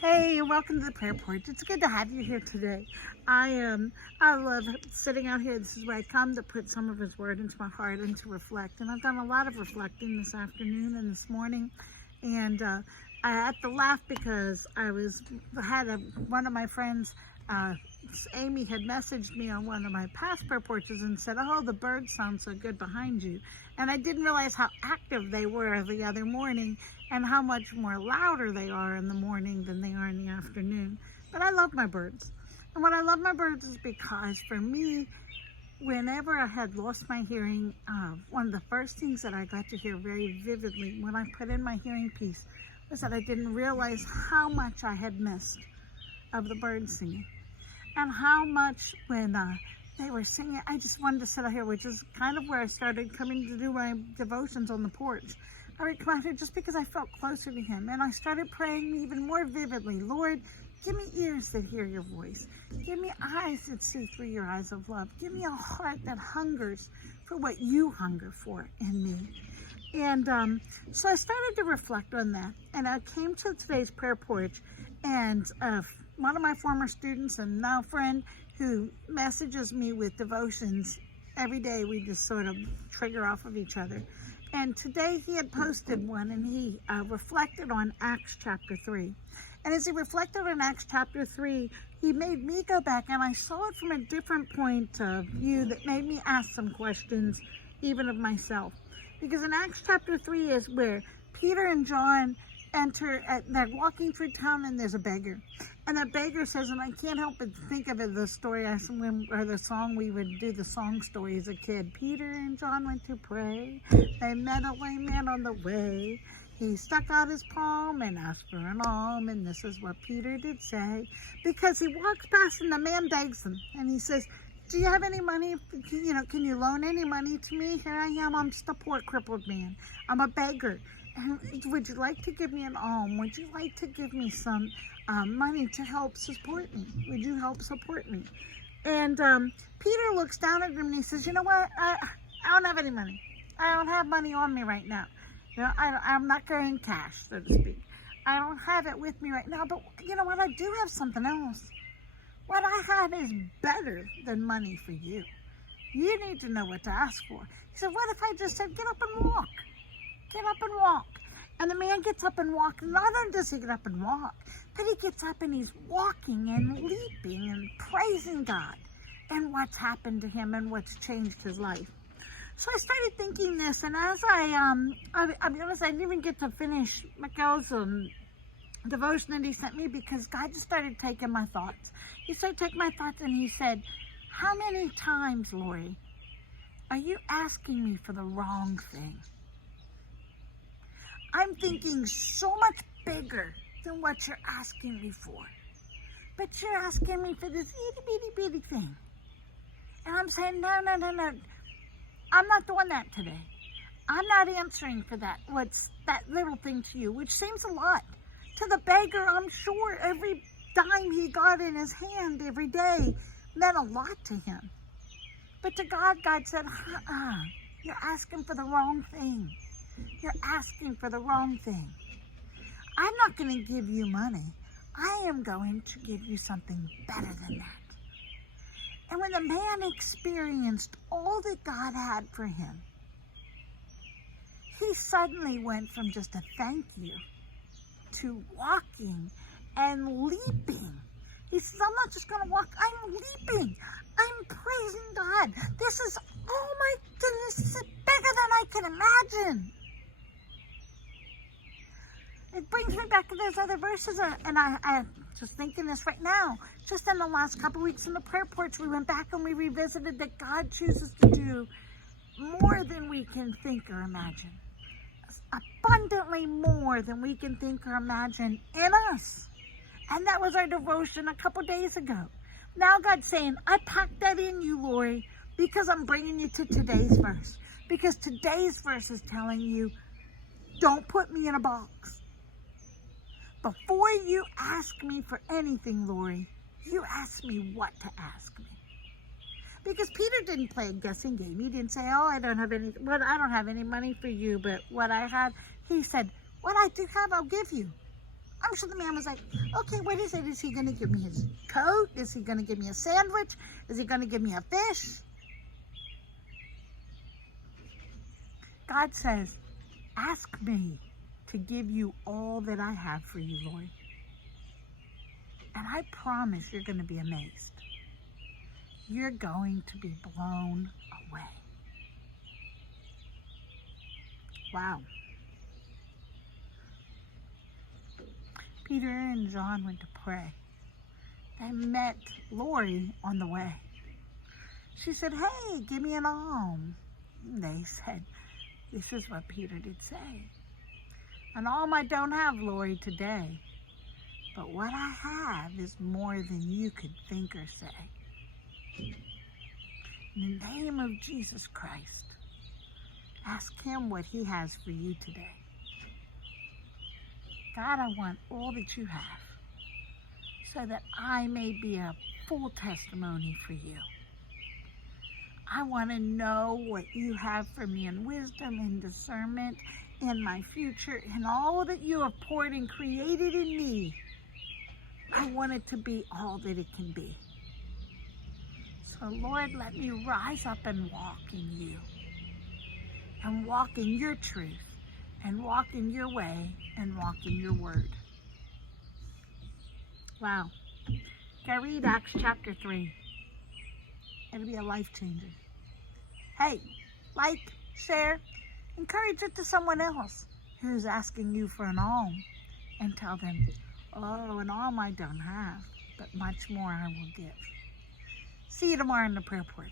Hey, welcome to the prayer porch. It's good to have you here today. I love sitting out here. This is where I come to put some of His Word into my heart and to reflect. And I've done a lot of reflecting this afternoon and this morning. And I had to laugh because one of my friends, Amy, had messaged me on one of my past prayer porches and said, "Oh, the birds sound so good behind you." And I didn't realize how active they were the other morning and how much more louder they are in the morning than they are in the afternoon. But I love my birds. And what I love my birds is because for me, whenever I had lost my hearing, one of the first things that I got to hear very vividly when I put in my hearing piece was that I didn't realize how much I had missed of the birds singing. And how much when they were singing, I just wanted to sit out here, which is kind of where I started coming to do my devotions on the porch. I would come out here just because I felt closer to Him. And I started praying even more vividly, "Lord, give me ears that hear your voice. Give me eyes that see through your eyes of love. Give me a heart that hungers for what you hunger for in me." And so I started to reflect on that. And I came to today's prayer porch, and one of my former students and now friend who messages me with devotions every day, we just sort of trigger off of each other. And today he had posted one, and he reflected on Acts chapter 3. And as he reflected on Acts chapter 3, he made me go back, and I saw it from a different point of view that made me ask some questions, even of myself. Because in Acts chapter 3 is where Peter and John enter, they're walking through town, and there's a beggar. And that beggar says, and I can't help but think of it, the story, or the song, we would do the song story as a kid. Peter and John went to pray. They met a lame man on the way. He stuck out his palm and asked for an alms, and this is what Peter did say. Because he walks past and the man begs him, and he says, "Do you have any money? Can you loan any money to me? Here I am. I'm just a poor crippled man. I'm a beggar. And would you like to give me an alms? Would you like to give me some money to help support me? Would you help support me?" And Peter looks down at him and he says, "You know what? I don't have any money. I don't have money on me right now. I'm not carrying cash, so to speak. I don't have it with me right now, but you know what? I do have something else. What I have is better than money for you. You need to know what to ask for." He said, "What if I just said, get up and walk? Get up and walk." And the man gets up and walks. Not only does he get up and walk, but he gets up and he's walking and leaping and praising God and what's happened to him and what's changed his life. So I started thinking this, and as I'll be honest, I didn't even get to finish Miguel's devotion that he sent me because God just started taking my thoughts. He started taking my thoughts and he said, "How many times, Lori, are you asking me for the wrong thing? I'm thinking so much bigger than what you're asking me for. But you're asking me for this itty bitty bitty thing." And I'm saying, no. I'm not doing that today. I'm not answering for that. What's that little thing to you, which seems a lot. To the beggar, I'm sure every dime he got in his hand every day meant a lot to him. But to God, God said, you're asking for the wrong thing. You're asking for the wrong thing. I'm not going to give you money. I am going to give you something better than that. And when the man experienced all that God had for him, he suddenly went from just a thank you to walking and leaping. He says, "I'm not just going to walk, I'm leaping. I'm praising God. This is, oh my goodness, this is bigger than I can imagine." It brings me back to those other verses, and I'm just thinking this right now. Just in the last couple weeks in the prayer porch, we went back and we revisited that God chooses to do more than we can think or imagine. Abundantly more than we can think or imagine in us. And that was our devotion a couple days ago. Now God's saying, I packed that in you, Lori, because I'm bringing you to today's verse. Because today's verse is telling you, don't put me in a box. Before you ask me for anything, Lori, you ask me what to ask me. Because Peter didn't play a guessing game. He didn't say, I don't have any money for you, but what I have, he said, what I do have, I'll give you. I'm sure the man was like, okay, what is it? Is he going to give me his coat? Is he going to give me a sandwich? Is he going to give me a fish? God says, ask me to give you all that I have for you, Lord. And I promise you're going to be amazed. You're going to be blown away. Wow. Peter and John went to pray. They met Lori on the way. She said, hey, give me an alms. They said, this is what Peter did say. An alms I don't have, Lori, today. But what I have is more than you could think or say. In the name of Jesus Christ, ask him what he has for you today. God, I want all that you have so that I may be a full testimony for you. I want to know what you have for me in wisdom and discernment in my future and all that you have poured and created in me. I want it to be all that it can be. So Lord, let me rise up and walk in you and walk in your truth and walk in your way and walk in your word. Wow. Go read Acts chapter 3. It'll be a life changer. Hey, like, share, encourage it to someone else who's asking you for an alms and tell them, oh, an alms I don't have, but much more I will give. See you tomorrow in the prayer porch.